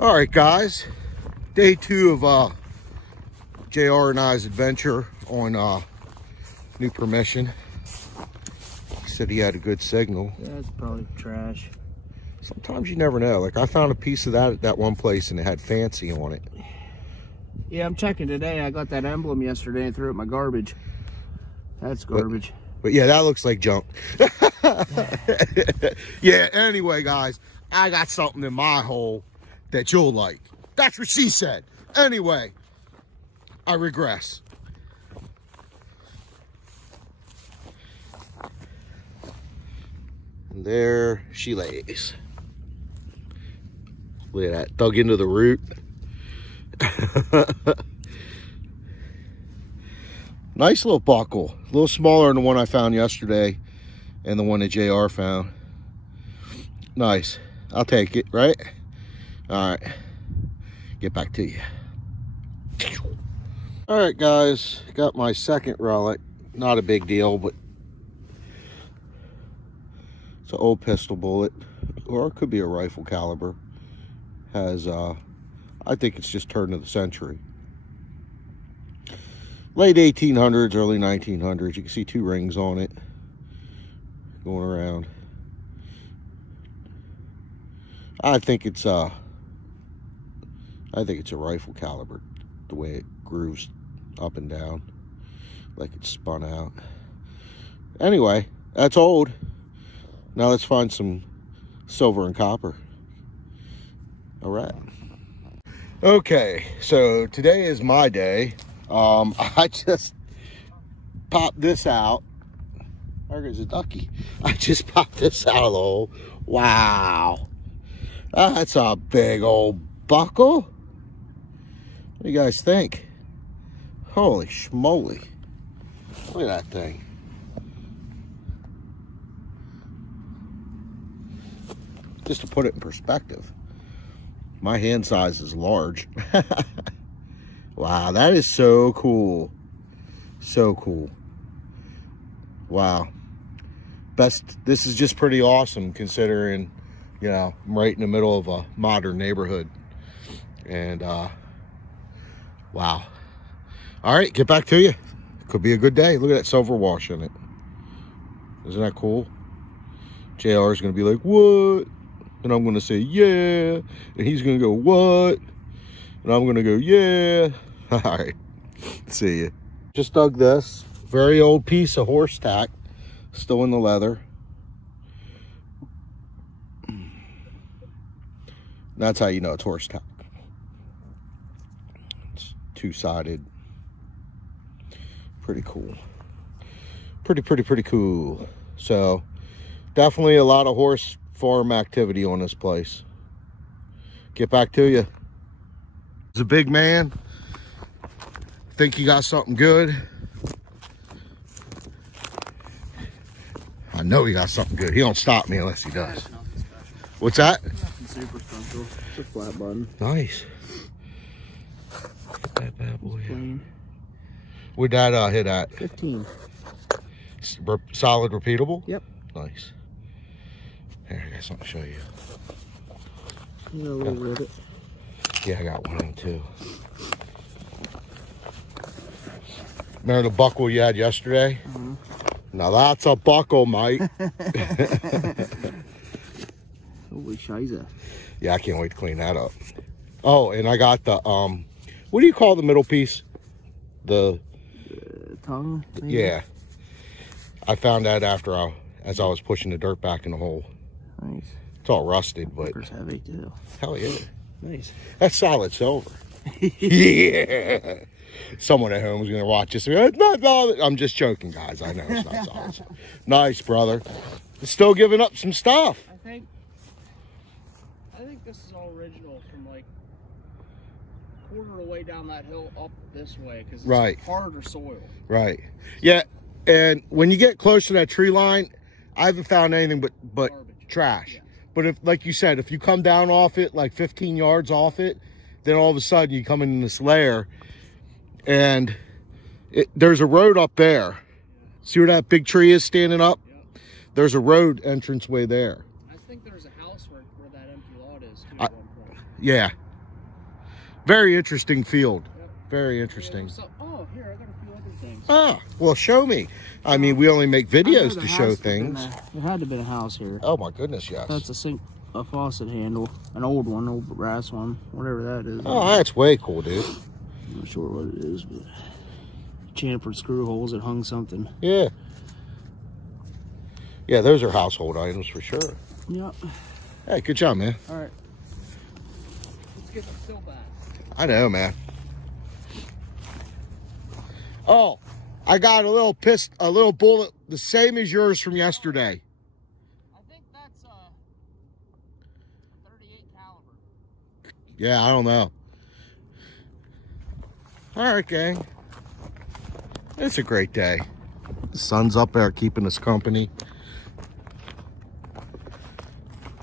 All right, guys, day 2 of JR and I's adventure on new permission. He said he had a good signal. Yeah, it's probably trash. Sometimes you never know. Like, I found a piece of that at that one place and it had fancy on it. Yeah, I'm checking today. I got that emblem yesterday and threw it in my garbage. That's garbage. But yeah, that looks like junk. Yeah, anyway, guys, I got something in my hole that you'll like. That's what she said. Anyway, I regress. And there she lays. Look at that, dug into the root. Nice little buckle, a little smaller than the one I found yesterday and the one that JR found. Nice, I'll take it, right? All right, get back to you. All right, guys, got my second relic. Not a big deal, but it's an old pistol bullet, or it could be a rifle caliber. Has, I think it's just turn of the century. Late 1800s, early 1900s. You can see 2 rings on it going around. I think it's a rifle caliber, the way it grooves up and down, like it's spun out. Anyway, that's old. Now let's find some silver and copper. All right. Okay, so today is my day. I just popped this out. There's a ducky. I just popped this out of the hole. Wow. That's a big old buckle. What do you guys think? Holy schmoly. Look at that thing. Just to put it in perspective, my hand size is large. Wow, that is so cool. So cool. Wow. This is just pretty awesome considering, you know, I'm right in the middle of a modern neighborhood. And, wow. All right, get back to you. Could be a good day. Look at that silver wash in it. Isn't that cool? JR is going to be like, what? And I'm going to say, yeah. And he's going to go, what? And I'm going to go, yeah. All right. See ya. Just dug this. Very old piece of horse tack. Still in the leather. That's how you know it's horse tack. It's 2-sided. Pretty cool. Pretty cool. So, definitely a lot of horse farm activity on this place. Get back to you. He's a big man. Think he got something good. I know he got something good. He don't stop me unless he does. What's that? Nothing super special. It's a flat button. Nice. Look at that bad boy. Plain. Where'd that hit at? 15. Solid repeatable? Yep. Nice. Here, I got something to show you. You got a little rivet. Yeah, I got one too. Remember the buckle you had yesterday? Mm-hmm. Now that's a buckle, mate. Holy shiza. Yeah, I can't wait to clean that up. Oh, and I got the, what do you call the middle piece? The tongue? Maybe? Yeah. I found that after as I was pushing the dirt back in the hole. Nice. It's all rusted, but It's heavy too. hell yeah. Nice. That's solid silver. Yeah. Someone at home was going to watch this. It's not solid. I'm just joking, guys. I know it's not solid silver. Nice, brother. It's still giving up some stuff. I think this is all original from like quarter of the way down that hill up this way because it's harder soil. Right. Yeah. And when you get close to that tree line, I haven't found anything but Garbage. Trash. Yeah. But if, like you said, if you come down off it, like 15 yards off it, then all of a sudden you come in this layer and there's a road up there. See where that big tree is standing up? Yep. There's a road entranceway there. I think there's a house where that empty lot is too at one point. Yeah. Very interesting field. Yep. Very interesting. Yeah, oh, here, I got a few other things. Ah, well, show me. I mean, we only make videos to show things. There had to have been a house here. Oh, my goodness, yes. That's a faucet handle. An old one, old brass one, whatever that is. Oh, that's way cool, dude. I'm not sure what it is, but chamfered screw holes that hung something. Yeah. Yeah, those are household items for sure. Yep. Hey, good job, man. All right. Let's get the still back. I know, man. Oh, I got a little bullet the same as yours from yesterday. I think that's a 38 caliber. Yeah, I don't know. All right, gang. It's a great day. The sun's up there keeping us company.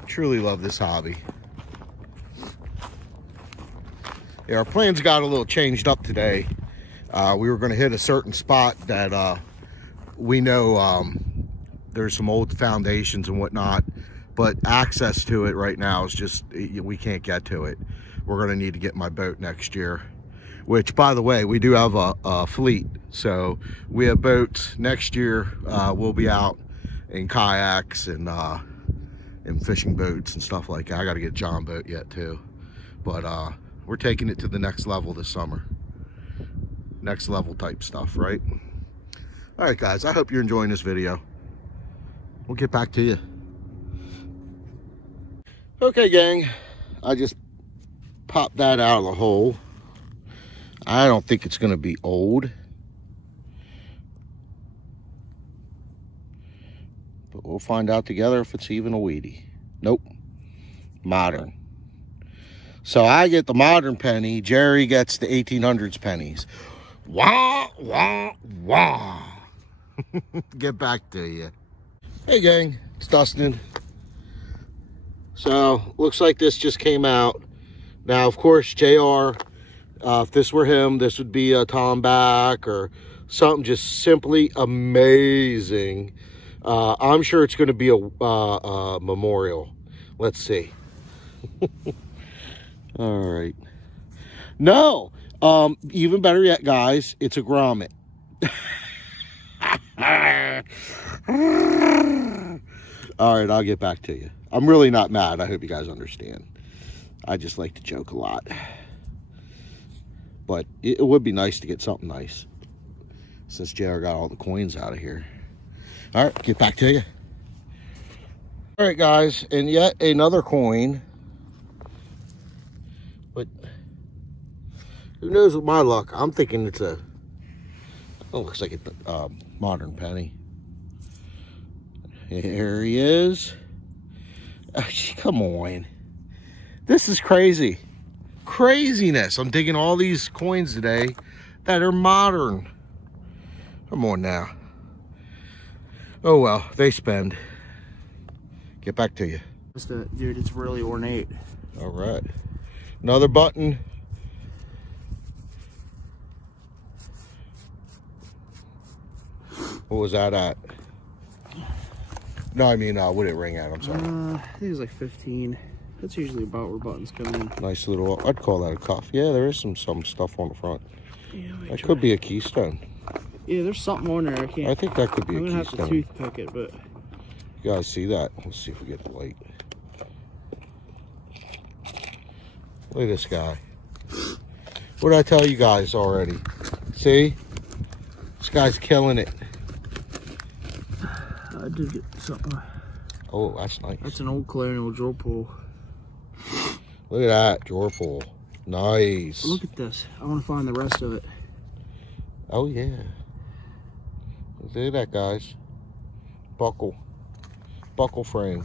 Truly love this hobby. Yeah, our plans got a little changed up today. We were going to hit a certain spot that we know there's some old foundations and whatnot, but access to it right now is just, we can't get to it. We're going to need to get my boat next year, which, by the way, we do have a fleet. So we have boats next year. We'll be out in kayaks and fishing boats and stuff like that. I got to get a John boat yet too, but we're taking it to the next level this summer. Next level type stuff, right? All right, guys, I hope you're enjoying this video. We'll get back to you. Okay, gang, I just popped that out of the hole. I don't think it's going to be old, but we'll find out together if it's even a weedy. Nope, modern. So I get the modern penny, Jerry gets the 1800s pennies. Wah, wah, wah. Get back to you. Hey, gang, it's Dustin. So, looks like this just came out. Now, of course, JR, if this were him, this would be a Tom back or something just simply amazing. I'm sure it's going to be a memorial. Let's see. All right. No. Even better yet, guys, it's a grommet. All right, I'll get back to you. I'm really not mad. I hope you guys understand. I just like to joke a lot. But it would be nice to get something nice since JR got all the coins out of here. All right, get back to you. All right, guys, and yet another coin. But who knows with my luck? I'm thinking it's a, it looks like a modern penny. Here he is. Oh, come on. This is crazy. Craziness. I'm digging all these coins today that are modern. Come on now. Oh well, they spend. Get back to you. Dude, it's really ornate. All right. Another button. What was that at? No, I mean, what did it ring at? I'm sorry. I think it's like 15. That's usually about where buttons come in. Nice little, I'd call that a cuff. Yeah, there is some stuff on the front. Yeah, that could be a keystone. Yeah, there's something on there. I think that could be a keystone. I'm gonna have to toothpick it, but you guys see that? Let's see if we get the light. Look at this guy. What did I tell you guys already? See? This guy's killing it. I did get something. Oh, that's nice. That's an old Colonial drill pull. Look at that drawer pull. Nice. Look at this. I want to find the rest of it. Oh yeah. Look at that, guys. Buckle frame.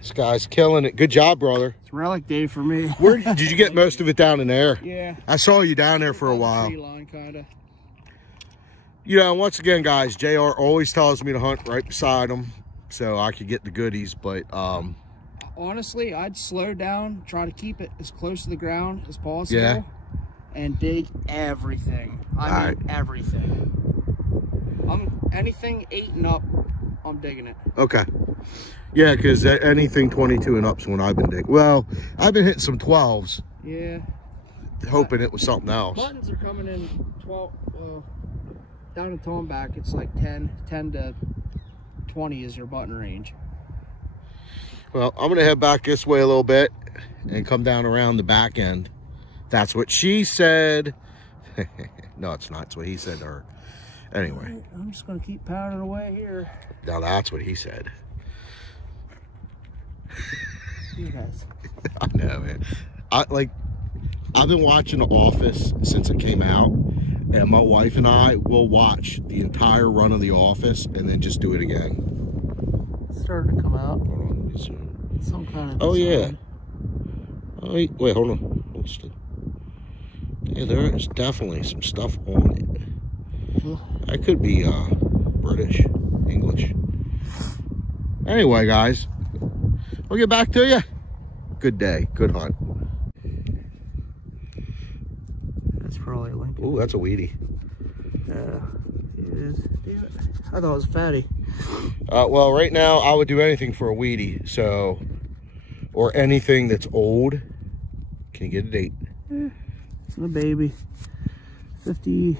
This guy's killing it. Good job, brother. It's relic day for me. Where did you get most of it down in there? Yeah. I saw you down there for a while. Tree line, kinda. You know, once again, guys, JR always tells me to hunt right beside him so I could get the goodies, but honestly, I'd slow down, try to keep it as close to the ground as possible. Yeah. And dig everything. I mean, everything. Anything 8 and up, I'm digging it. Okay. Yeah, because anything 22 and up's when I've been digging. Well, I've been hitting some 12s. Yeah. Hoping it was something else. Buttons are coming in 12. Down in Tomback, it's like 10 to 20 is your button range. Well, I'm gonna head back this way a little bit and come down around the back end. That's what she said. No, it's not. It's what he said to her. Anyway, I'm just gonna keep pounding away here. Now that's what he said. You guys. I know, man. I've been watching The Office since it came out, and my wife and I will watch the entire run of The Office and then just do it again. It's starting to come out. Hold on, let me see. Some kind of oh design. Yeah. Oh, wait, hold on. Yeah, there is definitely some stuff on it. That could be British, English. Anyway, guys, we'll get back to you. Good day, good hunt. That's probably a Lincoln. Ooh, that's a weedy. Yeah, it is. Damn it. I thought it was fatty. Well, right now I would do anything for a weedy, so, or anything that's old. Can you get a date? Yeah, it's a baby. 50.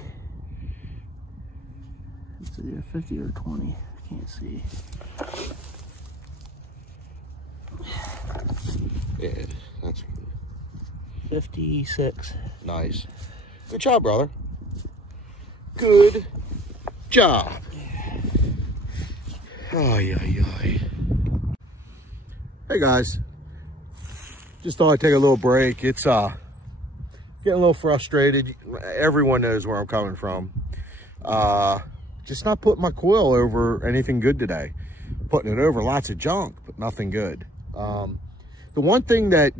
It's either 50 or 20. I can't see. Yeah, that's 56. Nice. Good job, brother. Good job. Ay, ay, ay. Hey guys, just thought I'd take a little break. It's getting a little frustrated. Everyone knows where I'm coming from. Just not putting my coil over anything good today. Putting it over lots of junk, but nothing good. The one thing that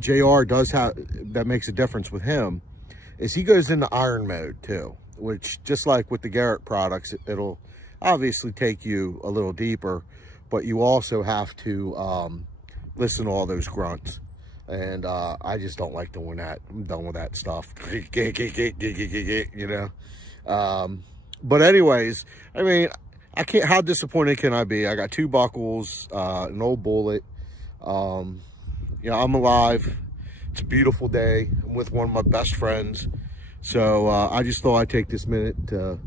JR does have that makes a difference with him is he goes into iron mode too, which just like with the Garrett products, it'll obviously take you a little deeper, but you also have to listen to all those grunts. And I just don't like doing that. I'm done with that stuff. You know? But anyways, I mean, I can't, how disappointed can I be? I got 2 buckles, an old bullet. You know, I'm alive. It's a beautiful day. I'm with one of my best friends. So I just thought I'd take this minute to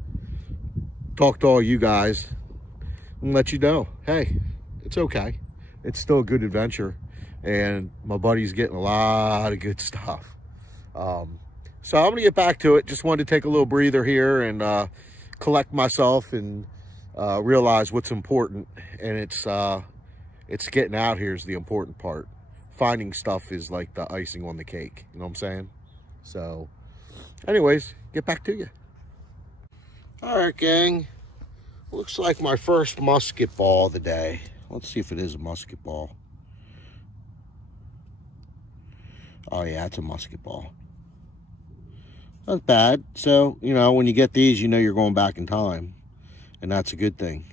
talk to all you guys and let you know, hey, it's okay. It's still a good adventure. And my buddy's getting a lot of good stuff. So I'm gonna get back to it. Just wanted to take a little breather here and collect myself and realize what's important. And it's getting out here is the important part. Finding stuff is like the icing on the cake. You know what I'm saying? So anyways, get back to you. All right, gang. Looks like my first musket ball of the day. Let's see if it is a musket ball. Oh yeah, it's a musket ball. Not bad. So, you know, when you get these, you know you're going back in time. And that's a good thing.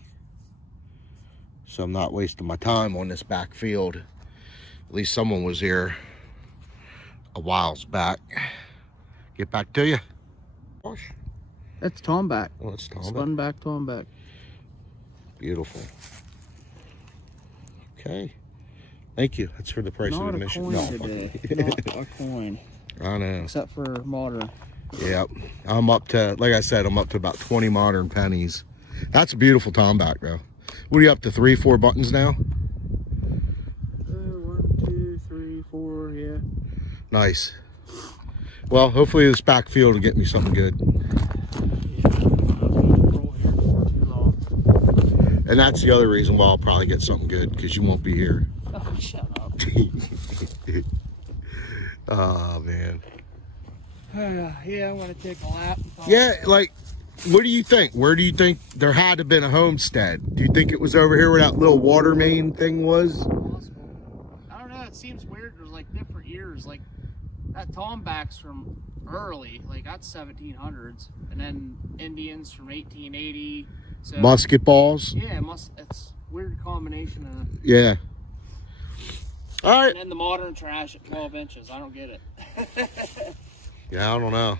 So I'm not wasting my time on this back field. At least someone was here a whiles back. Get back to you. Gosh. That's Tomback. Oh, it's Tomback. Spun back Tomback. Beautiful. Okay. Thank you. That's for the price of admission. Not a coin today. Not a coin. I know. Except for modern. Yep. I'm up to, like I said, I'm up to about 20 modern pennies. That's a beautiful Tomback, though. What are you up to, 3, 4 buttons now? 1, 2, 3, 4, yeah. Nice. Well, hopefully this back field will get me something good. And that's the other reason why I'll probably get something good, because you won't be here. Oh, shut up. Oh, man. Yeah, I'm going to take a lap. Yeah, like, what do you think? Where do you think there had to have been a homestead? Do you think it was over here where that little water main thing was? I don't know. It seems weird. There's like different years. Like that Tomback's from early, like that's 1700s, and then Indians from 1880. So, musket balls. Yeah, it's weird combination of. Yeah. All right. And then the modern trash at 12 inches. I don't get it. Yeah, I don't know.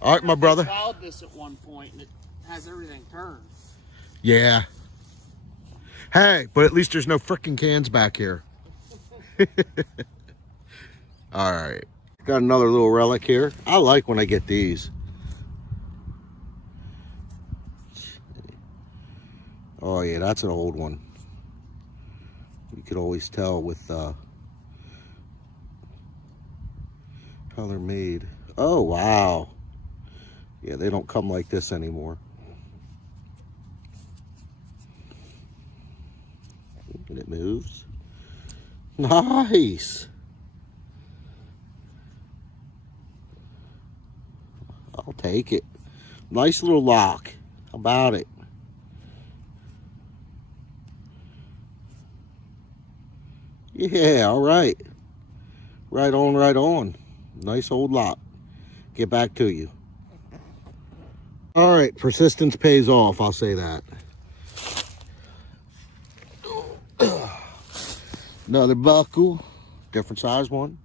All right, my brother. I plowed this at one point, and it has everything turned. Yeah. Hey, but at least there's no freaking cans back here. All right. Got another little relic here. I like when I get these. Oh yeah, that's an old one. You could always tell with how they're made. Oh wow. Yeah, they don't come like this anymore. And it moves. Nice. I'll take it. Nice little lock. How about it? Yeah, all right. Right on, right on. Nice old lock. Get back to you. All right, persistence pays off, I'll say that. Another buckle, different size one.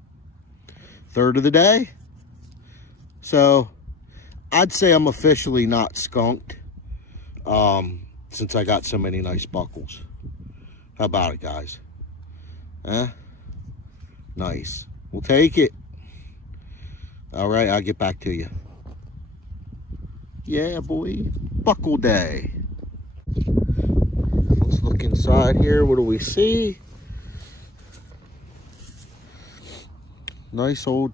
Third of the day. So, I'd say I'm officially not skunked since I got so many nice buckles. How about it, guys? Huh? Nice. We'll take it. All right, I'll get back to you. Yeah, boy. Buckle day. Let's look inside here. What do we see? Nice old...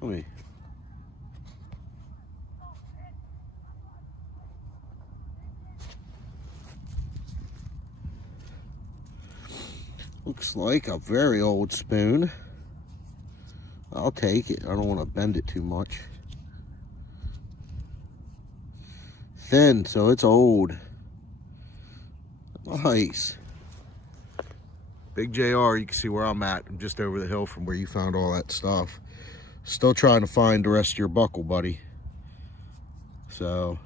Let me... Looks like a very old spoon. I'll take it. I don't want to bend it too much. Thin, so it's old. Nice. Big JR, you can see where I'm at. I'm just over the hill from where you found all that stuff. Still trying to find the rest of your buckle, buddy. So,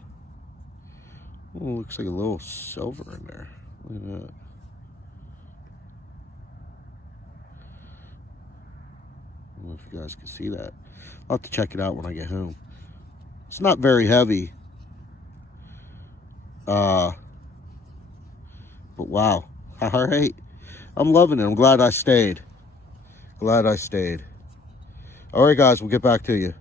oh, looks like a little silver in there. Look at that. I don't know if you guys can see that. I'll have to check it out when I get home. It's not very heavy. But wow. All right. I'm loving it. I'm glad I stayed. Glad I stayed. All right, guys, we'll get back to you.